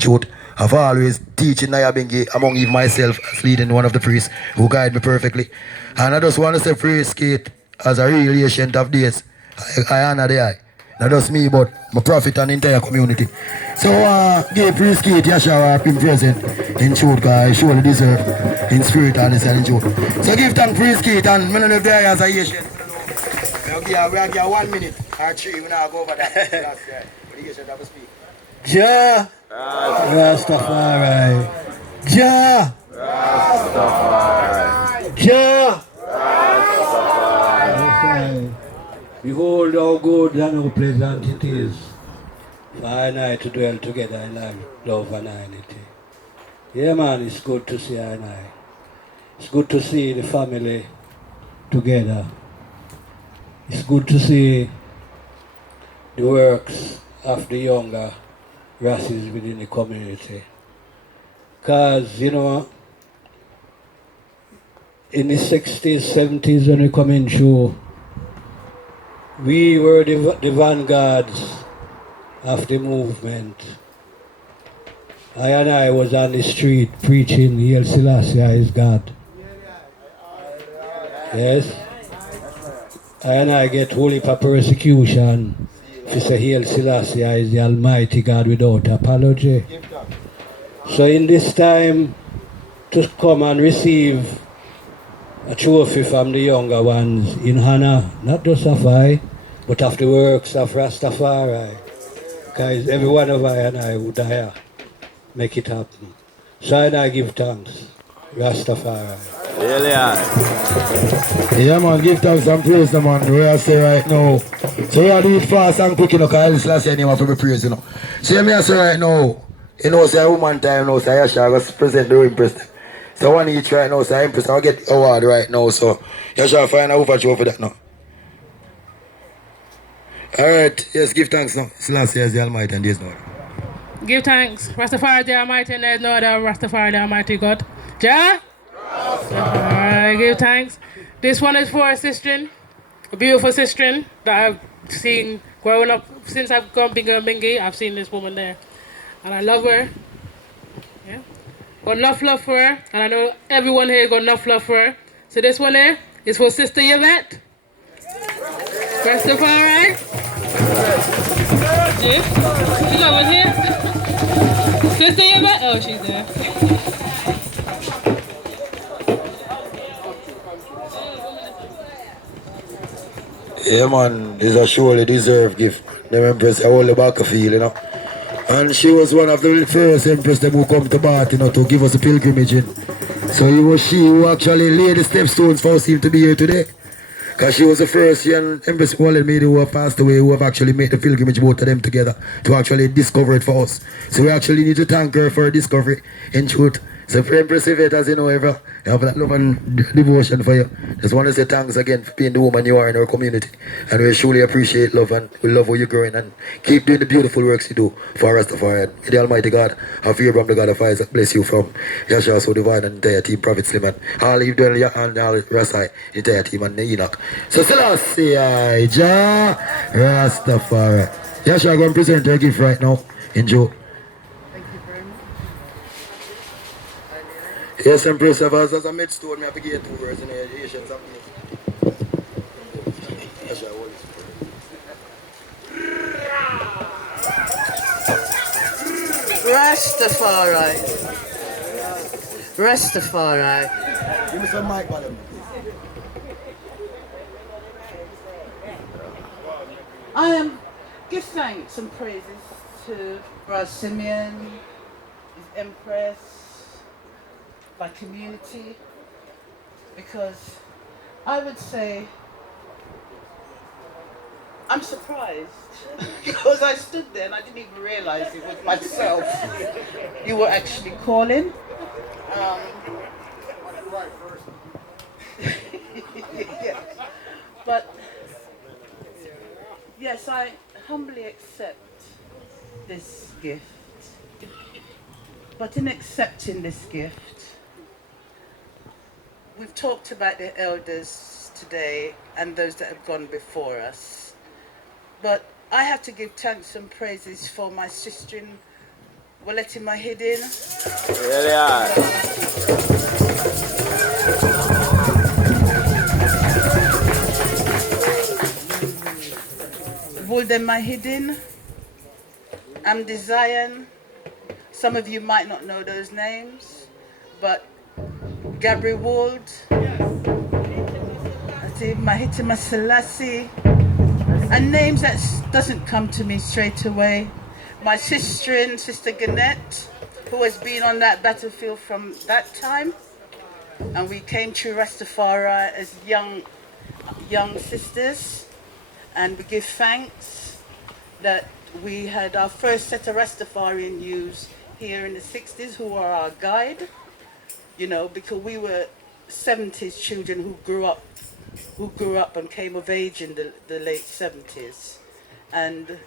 truth, I've always teaching Nayabingi among even myself as leading one of the priests who guide me perfectly. And I just want to say praise Kate as a real ancient of days. I honor the eye. Not just me, but my prophet and entire community. So, give praise Kate Yasha been present in truth, because I surely deserve in spirit and in truth. So, give thanks praise Kate and me know if there as a ancient. We'll give 1 minute or 3, we now go over that. That's right. The ancient have to speak. Ja Rastafari. Ja Rastafari. Ja Rastafari. Behold how good and how pleasant it is for I and I to dwell together in love and unity. Yeah man, it's good to see I and I. It's good to see the family together. It's good to see the works of the younger races within the community. Because, you know, in the 60s, 70s when we come in through, we were the vanguards of the movement. I and I was on the street preaching Hail Selassie is God. Yes? I and I get holy for persecution to say Hail Selassie is the Almighty God without apology. So in this time, to come and receive a trophy from the younger ones in honor, not just of I, but of the works of Rastafari. Because every one of I and I would die, make it happen. So I give thanks, Rastafari. Yeah man, give thanks and praise the man where I say right now. So we are doing it fast and quick, you know, because last year name for me praise, you know. So me I say right now, you know, say a woman time now, say I shall present the Empress. So one each right now, say Empress, I'll get award right now, so you shall find a overture for that now. Alright, yes, give thanks now. Selassie is the Almighty and there is no other. Give thanks. Rastafari the Almighty and there is no other Rastafari the Almighty God. Ja? Rastafari. Give thanks. This one is for a sister, a beautiful sister that I've seen growing up since I've been going Bingy. I've seen this woman there. And I love her. Yeah. Got enough love for her. And I know everyone here got enough love for her. So this one here is for Sister Yellet. Rastafari. Yeah. She's over here. Sister Yellet? Oh, she's there. Yeah man, this is a surely deserved gift. The Empress, I hold the back of feel, you know. And she was one of the first Empress them who come to Bath, you know, to give us a pilgrimage in. So it was she who actually laid the stepstones for us to be here today. Because she was the first young Empress Wallet lady who have passed away, who have actually made the pilgrimage, both of them together, to actually discover it for us. So we actually need to thank her for her discovery, in truth. So for Empress Faith, as you know, ever, I have that love and devotion for you. Just want to say thanks again for being the woman you are in our community. And we truly appreciate love and we love how you're growing and keep doing the beautiful works you do for Rastafari. May the Almighty God of Abraham, the God of Isaac, bless you from Yasha, so divine and entire team, Prophet Sliman, all you've done and all Rasai, entire team and Enoch. So Selassie, Ja Rastafari. Yasha, go and present your gift right now. Enjoy. Yes, Empress, as a midstone, I have to get 2 words in the Asians of Yes, I will. Rastafari. Rastafari. Give me some mic, madam. I give thanks and praises to Brother Simeon, his Empress, my community, because I would say I'm surprised because I stood there and I didn't even realize it was myself you were actually calling. Yeah. But yes, I humbly accept this gift. But in accepting this gift, we've talked about the elders today and those that have gone before us. But I have to give thanks and praises for my sister Yellet in my hidden. Really are. Wold my hidden. I'm Zion. Some of you might not know those names, but Gabriel Wold, Mahitima Selassie, and names that doesn't come to me straight away. My sister, Sister Gannett, who has been on that battlefield from that time, and we came to Rastafari as young sisters, and we give thanks that we had our first set of Rastafarian youths here in the 60s who are our guide, you know, because we were 70s children who grew up and came of age in the late 70s. And,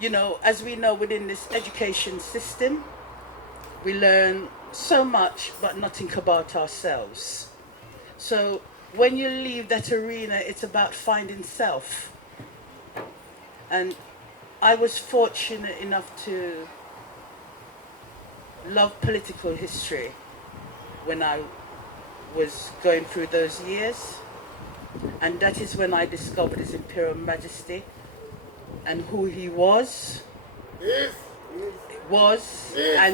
you know, as we know, within this education system, we learn so much, but nothing about ourselves. So when you leave that arena, it's about finding self. And I was fortunate enough to love political history when I was going through those years. And that is when I discovered His Imperial Majesty and who he was and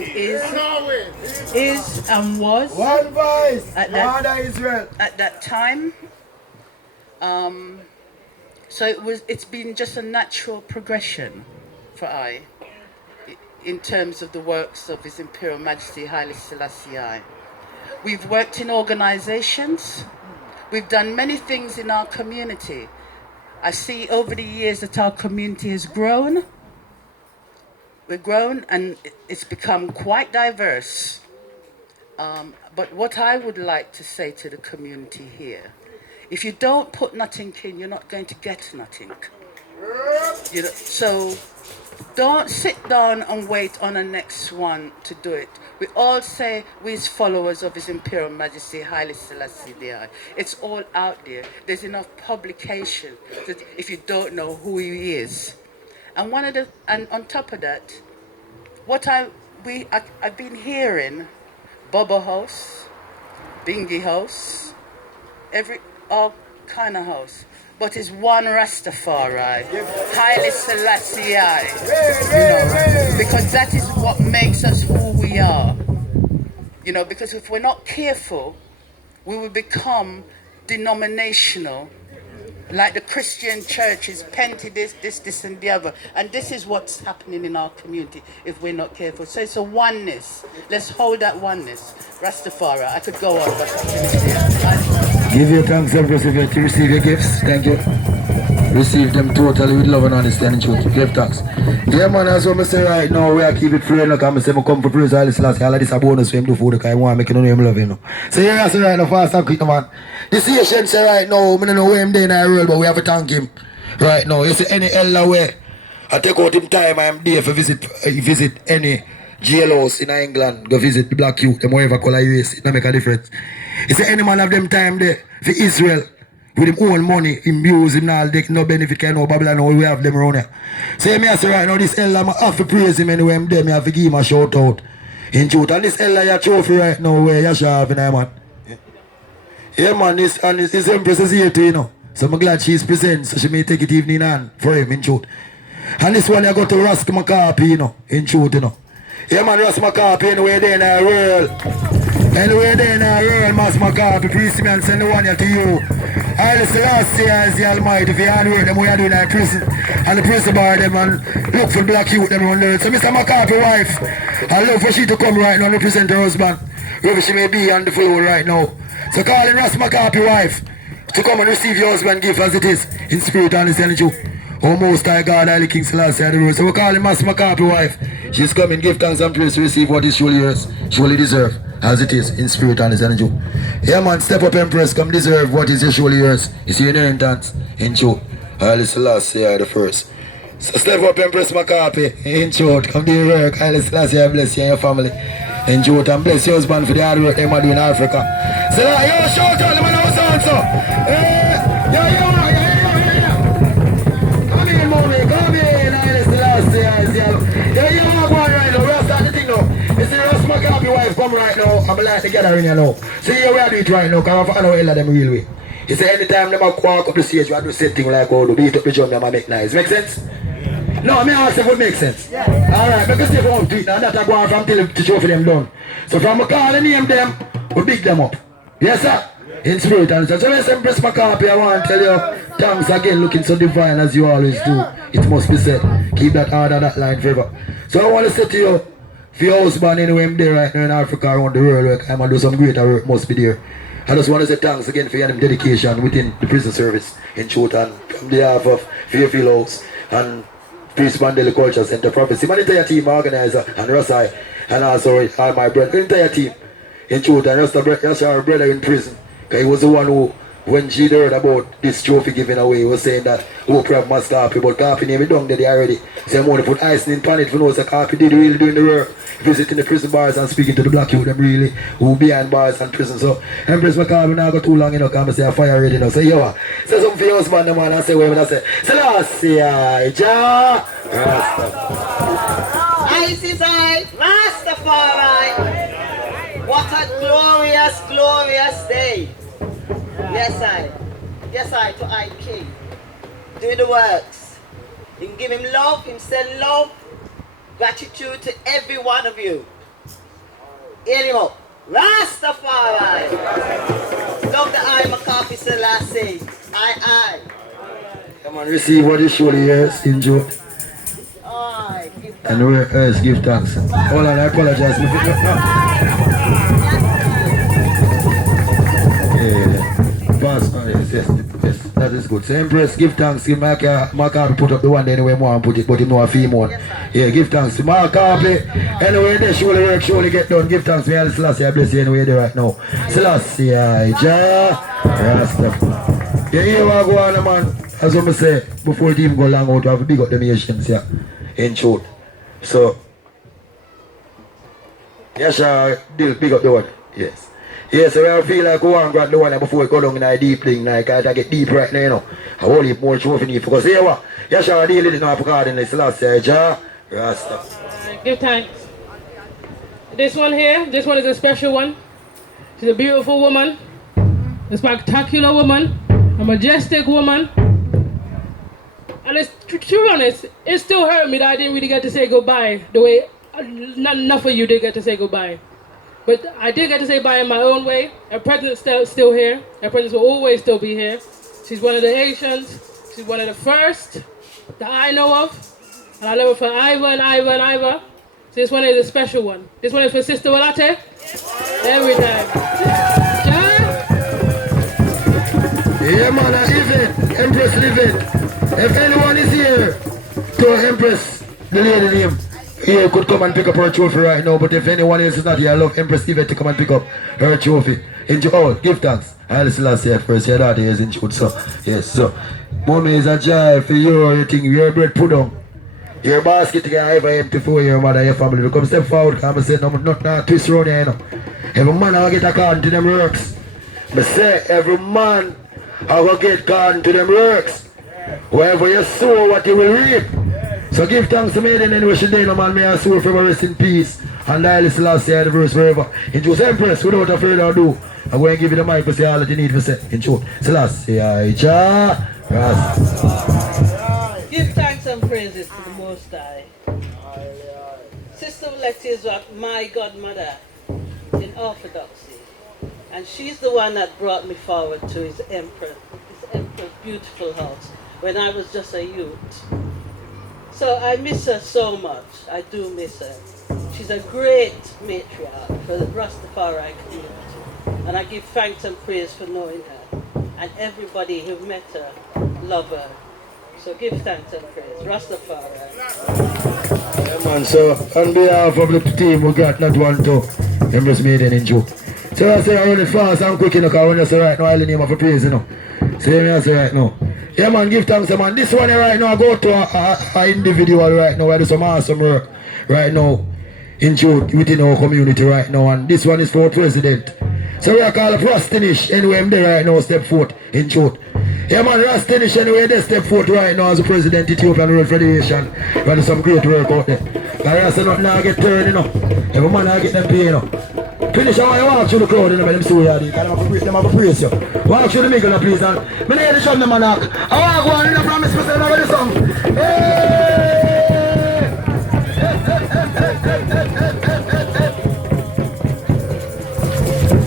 is and was. One voice, at Israel. At that time. So it's been just a natural progression for I, in terms of the works of His Imperial Majesty Haile Selassie I. We've worked in organizations. We've done many things in our community. I see over the years that our community has grown. We've grown and it's become quite diverse. But what I would like to say to the community here, if you don't put nothing in, you're not going to get nothing. You know, so don't sit down and wait on the next one to do it. We all say we're followers of His Imperial Majesty Haile Selassie I. It's all out there. There's enough publication that if you don't know who he is. And on top of that, I've been hearing Bubba House, Bingy House, all kind of house. But it's one Rastafari, Haile Selassie I. You know, because that is what makes us who we are. You know, because if we're not careful, we will become denominational, like the Christian churches, Penty this and the other. And this is what's happening in our community if we're not careful. So it's a oneness. Let's hold that oneness. Rastafari. I could go on, but Give your thanks, Empress, if you to receive your gifts. Thank you. Receive them totally with love and understanding truth. Give thanks. Yeah, man, as what I say right now, we are keep it free. Look, I say, I come for praise Haile Selassie. All of this a bonus for him do food, because I want to make him know him love him. No? So yeah, I say right now, fast and quick, man. This Asian say right now, I don't know where him there in the world, but we have to thank him. Right now, you see any elder way, I take out him time, I am there for visit any jail house in England, go visit the black youth, them whatever color you is, it don't make a difference. You see any man of them time there for Israel, with him own money, him use him all, they no benefit, can no Babylon, we have them around here. So me I say right now, this elder, I have to praise him anyway, I'm there, I have to give him a shout out. In truth, and this elder, your trophy right now, where you have in there, man. Yeah, man, this Empress is here too, you know. So I'm glad she's present, so she may take it evening on for him, in truth. And this one, I got to Ras McCarpy, you know, in truth, you know. Yeah, man, Ras McCarpy, anywhere there in the world. Anywhere there in the world, Mas McCarpy, please me and send the one here to you. Haile Selassie is the Almighty, if you had work them, we are doing in prison. And the prison bar them, and look for black youth them around there. So Mr. McCarpy wife, I love for she to come right now and represent her husband, wherever she may be on the floor right now. So call in Ras McCarpy wife to come and receive your husband gift as it is, in spirit and in truth. O Most High God, Haile King Selassie the Rose. So we call him Mas McCarpy wife. She's coming, give thanks and praise to receive what is surely yours, surely deserve, as it is, in spirit and in truth. Yeah man, step up Empress, come deserve what is surely yours. It's your inheritance, in truth. Haile Selassie the first. So step up Empress McCarpy, in truth. Come do your work, Haile Selassie, I bless you and your family. In truth, and bless your husband for the hard work they are doing in Africa. So yo, shout out, the man was also. Yo. Come in, mommy, come in, Haile Selassie. come right now, I'm like the gathering, you know. See here we are doing it right now, because I know all of them real way. He said anytime they walk up the stage, we do the same thing like how to beat up the drum, they make nice. Make sense? No, I mean ask if it makes sense. Yeah. Alright, make a step out to it now, that I go on from till to show for them done. So from a call and name them, we big them up. Yes sir? In spirit and so let's Empress McCarthy, I want to tell you, thanks again, looking so divine as you always do. It must be said. Keep that order, that line forever. So I want to say to you, for your husband anyway, I'm there right now in Africa, around the world, I'm going to do some greater work, must be there. I just want to say thanks again for your dedication within the prison service in truth, and from behalf of Fairfeild House and Peace Mandela Culture Center Prophecy, my entire team, organizer, and Rasai, and also all my brother, entire team in truth, and Rasta our brother in prison. Because he was the one who, when she heard about this trophy giving away, he was saying that Oprah must copy, but copy name it down there already. So I'm going to put icing in pan it for know that copy did really doing the work. Visiting the prison bars and speaking to the black youth, them really, who behind bars and prison. So, Empress McCarthy, now go too long, you know, come and say, fire ready now. So, yo, say something for your husband, man, and say, wait, and say, Selassie, Jah, Rastafari. Isis I, Rastafari. What a glorious, glorious day. Yes, I to I King. Do the works. Him give him love, him send love. Gratitude to every one of you. Hear him up. Rastafari. Love the I McCarthy Selassie. I. Come on, receive what you surely hears, enjoy. I. And we give thanks. Hold on, I apologize. Pass. Yes, that is good. So Empress, give thanks. Give Mark Harvey put up the one anyway more and put it, but him know a fee more. Yeah, give thanks to Mark Harvey. Anyway, they surely work, surely get done. Give thanks to me, Selassie. I bless you anyway there right now. Selassie, Jah, Rastafari. Yeah, here we go on, man. As I say, before the team go long out, we have to big up the nations here. In truth. So, yes, sir, big up the one. Yes. Yes, so I feel like we want to grab the one before we go down in a deep thing, like I get deep right now, you know. I want to more trophy need because here what? Yes, sir, I deal with it now because in this last year, Jah, Rasta. Give thanks. This one here, this one is a special one. She's a beautiful woman, a spectacular woman, a majestic woman. And it's, to be honest, it still hurt me that I didn't really get to say goodbye the way not enough of you did get to say goodbye. But I did get to say bye in my own way. Her presence is still here. Her presence will always still be here. She's one of the Haitians. She's one of the first that I know of. And I love her for Iva and Iva and Iva. So this one is a special one. This one is for Sister Walate. Every time. Yeah, man, I live it. Empress live it. If anyone is here to Empress, the lady name, here could come and pick up her trophy right now. But if anyone else is not here, I love Empress Steve to come and pick up her trophy. Enjoy. Oh, give thanks. I'll see last year first. Your daughter is in shoot. So, yes, so. Mommy is a joy for you, your thing, your bread put on. Your basket to get over empty for your mother, your family. You come step forward, come and say, no, not twist around here, you know. Every man will get a card to them works. But say, every man will get card to them works. Wherever you sow, what you will reap. So give thanks to me then anyway, she did, no man, may I sow forever, rest in peace. And I listen last year, the verse forever. In truth, Empress, without a further ado, I'm going to give you the mic to say all that you need to say. In truth, Selassie, Jah, Rastafari. Give thanks and praises to the Most High. Sister Letty is my godmother in Orthodoxy. And she's the one that brought me forward to his Empress beautiful house when I was just a youth. So I miss her so much. I do miss her. She's a great matriarch for the Rastafari community. And I give thanks and praise for knowing her. And everybody who met her, love her. So give thanks and praise. Rastafari. Yeah, man, so on behalf of the team, we got not one to Empress Maiden in Joe. So I say I run it fast and quick, you know, because when you say right now, I'll name of a praise, you know. See me I say right now. Yeah, man, give thanks, man. This one here right now, I go to a individual right now, where do some awesome work right now in truth within our community right now. And this one is for our president. So we are called Rastinish. Anyway, I'm there right now, step foot in truth. Yeah, man, Rastinish anyway, they step foot right now as the president of Ethiopian World Federation. We do some great work out there. And Rasta nothing now get turned, you know. Every man now get them pay, you know. Finish, I want you walk through the crowd and them see you there. Them have to praise you. Walk through the middle, please. And I hear the drum them a knock. I want to go on in the promise myself over the song.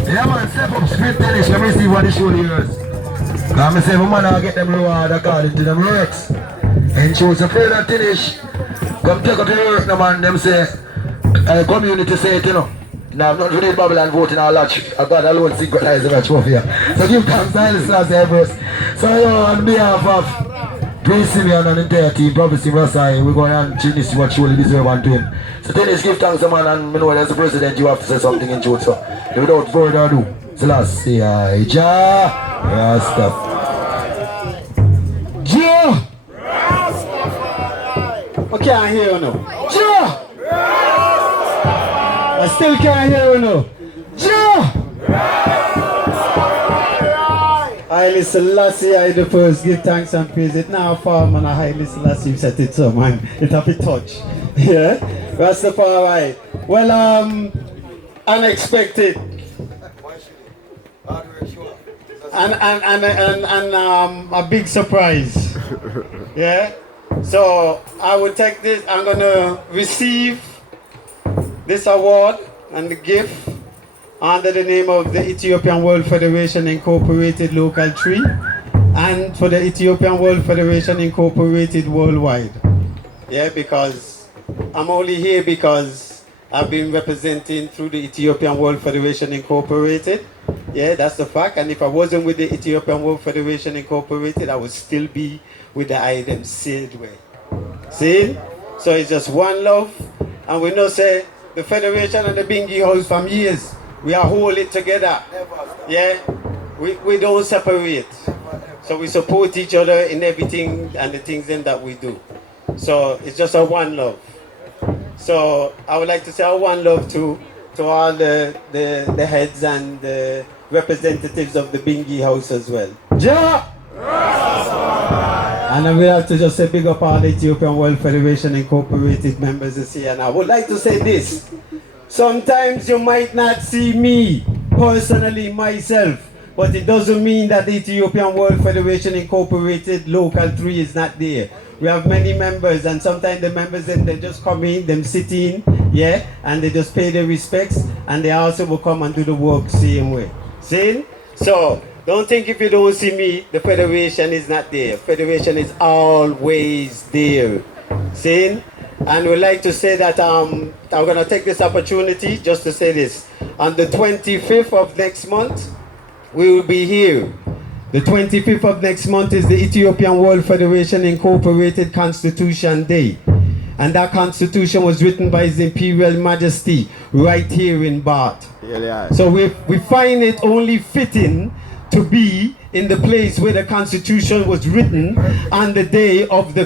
Yeah man, step up, street tennis, let me see what the show is. Because I say, man, I get them reward according to them works. And choose a further finish. Come take up your work, no man, them say, community say it, you know. Now, not really Babylon voting our lot. I got alone synchronize the trophy here. So give thanks to Haile Selassie Empress. So, on behalf of Prince Simeon and the entire team, Prophecy Rastafari, we're going to finish what surely deserve unto him. So, tennis, give thanks to man, and you know, as the president, you have to say something in truth. So, without further ado, Selassie, Jah Rastafari. Jah! I can't hear you now. Jah! I still can't hear you now. Jah! Haile Selassie, I the first, give thanks and praise it. Now, farm and Haile Selassie set it so, man. It have to touch. Yeah? Rastafari. Well, unexpected. And a big surprise. Yeah? So I will take this, I'm gonna receive this award and the gift under the name of the Ethiopian World Federation Incorporated Local 3 and for the Ethiopian World Federation Incorporated Worldwide. Yeah, because I'm only here because I've been representing through the Ethiopian World Federation Incorporated. Yeah, that's the fact. And if I wasn't with the Ethiopian World Federation Incorporated, I would still be with the item sealed way. See? So it's just one love. And we know say the Federation and the Bingi House from years, we are hold it together. Yeah? We don't separate. So we support each other in everything and the things in that we do. So it's just a one love. So I would like to say a one love to all the heads and the representatives of the Bingi House as well. Ja! And I will have to just say big up all the Ethiopian World Federation Incorporated members this year. And I would like to say this. Sometimes you might not see me personally myself, but it doesn't mean that the Ethiopian World Federation Incorporated Local 3 is not there. We have many members, and sometimes the members then they just come in, them sit in, yeah, and they just pay their respects, and they also will come and do the work same way. See? So don't think if you don't see me, the Federation is not there. Federation is always there. See? And we'd like to say that I'm going to take this opportunity just to say this. On the 25th of next month, we will be here. The 25th of next month is the Ethiopian World Federation Incorporated Constitution Day. And that constitution was written by His Imperial Majesty right here in Bath. So we find it only fitting to be in the place where the Constitution was written on the day of the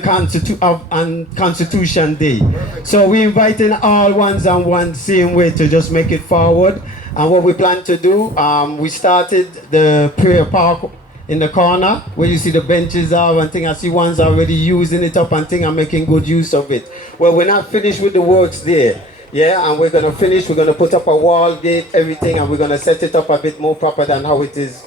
Constitution Day. So we're inviting all ones and one same way to just make it forward. And what we plan to do, we started the prayer park in the corner where you see the benches are and thing. I see ones already using it up and thing and making good use of it. Well, we're not finished with the works there. Yeah, and we're going to finish. We're going to put up a wall gate, everything, and we're going to set it up a bit more proper than how it is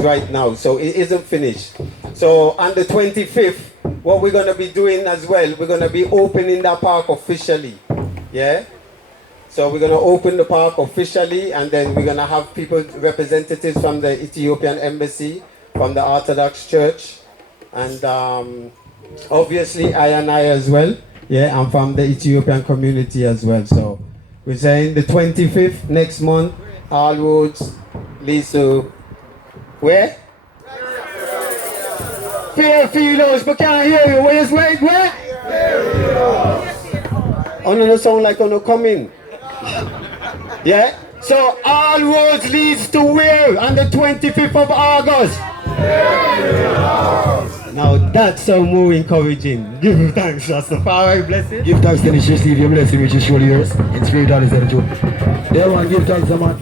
right now. So it isn't finished. So on the 25th, what we're going to be doing as well, we're going to be opening that park officially. Yeah. So we're going to open the park officially, and then we're going to have people, representatives from the Ethiopian Embassy, from the Orthodox Church, and obviously I as well. Yeah, I'm from the Ethiopian community as well. So we're saying the 25th next month, all roads lead to where? Fairfeild, but can't hear you. Where? Oh no, no sound like no coming. Yeah? So all roads leads to where? On the 25th of August. Now that's so more encouraging. Give thanks, Rastafari, bless it. Give thanks to the church, leave your blessing which is surely yours. In spirit, that is the truth. Yeah man, give thanks man.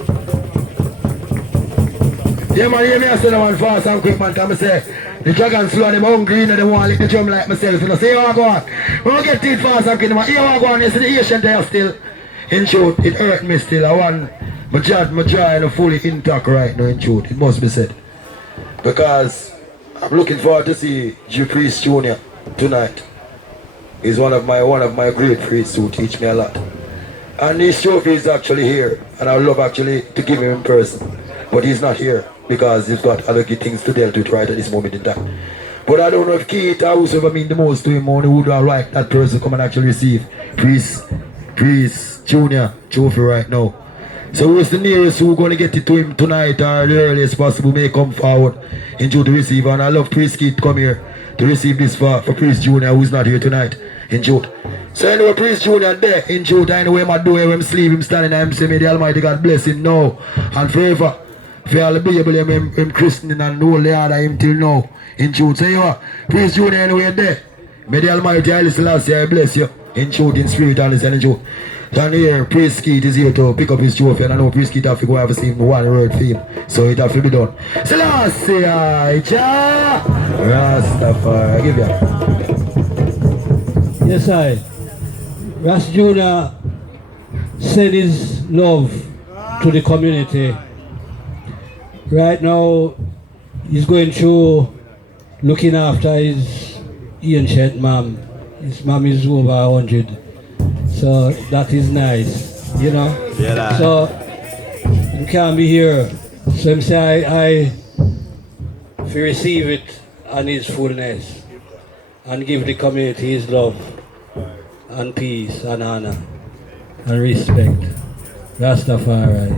Yeah man, hear me I say the one fast and quick man, because I say the dragon slow and them hungry and they want to lick the drum like myself. You know, say how I go on. We don't get it fast and quick man. Here I go on, you see the Asian there still. In truth, it hurt me still. I want my jaw and fully intact right now, in truth. It must be said. Because I'm looking forward to see G Priest Jr. tonight. He's one of my great priests who teach me a lot. And his trophy is actually here. And I would love actually to give him in person. But he's not here because he's got other things to deal with right at this moment in time. But I don't know if Keith or whoever mean the most to him, only would have like that person come and actually receive Priest Jr. trophy right now. So who's the nearest who's going to get it to him tonight or the earliest possible may come forward into the receiver. And I love Priest Keith come here to receive this for Priest Jr. who's not here tonight in Jude. So anyway, Priest Jr. there in Jude. Anyway, my door, him sleep, him standing there, him say, may the Almighty God bless him now and forever. For all the Bible, him christening and all the other him till now in Jude. So you are Priest Jr. anyway there. May the Almighty Haile Selassie bless you in Jude, in spirit and in Jude. And here, Priest Keith is here to pick up his trophy, and I know Priest Keith have to go have to see him one word for him, so it have to be done. Selassie, Jah Rastafari, give you. Yes, I. Ras Jr. send his love to the community. Right now, he's going through looking after his ancient mom. His mom is over 100. So that is nice, you know. Yeah. So you can't be here. So him say I receive it and his fullness and give the community his love and peace and honor and respect. Rastafari.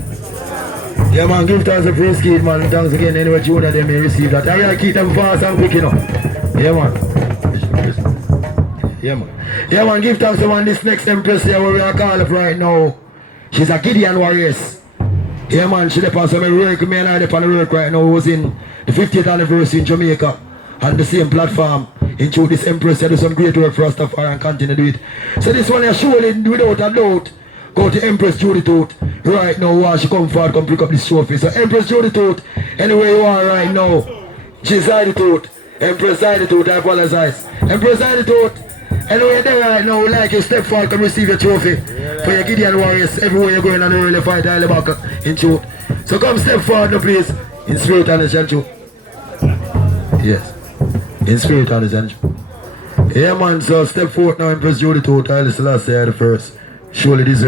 Yeah man, give thanks to Priest Keith man. Thanks again anyway Junior they may receive that. I gotta keep them fast and quick, you know. Yeah man. Yeah man. Yeah man, give thanks to one this next Empress here where we are calling up right now. She's a Gideon warriors. Yeah man, she depends on my work, me and I depend on the work right now. Who was in the 50th anniversary in Jamaica on the same platform. Into this Empress, I do some great work for Rastafari and continue to do it. So this one is surely without a doubt. Go to Empress Judy Tooth right now while she come forward, come pick up this trophy. So Empress Judy Tooth, anywhere you are right now. She's Heidi Tooth. Empress Heidi Tooth, I apologize. Empress Heidi Tooth. Anyway, there right now, like you step forward, come receive your trophy for your Gideon warriors everywhere you're going on the early fight, I'll back in truth. So come step forward now, please, in spirit and in truth. Yes, in spirit and in truth. Yeah, man, so step forward now, Empress Judy Tooth, Haile Selassie the first. Surely deserve.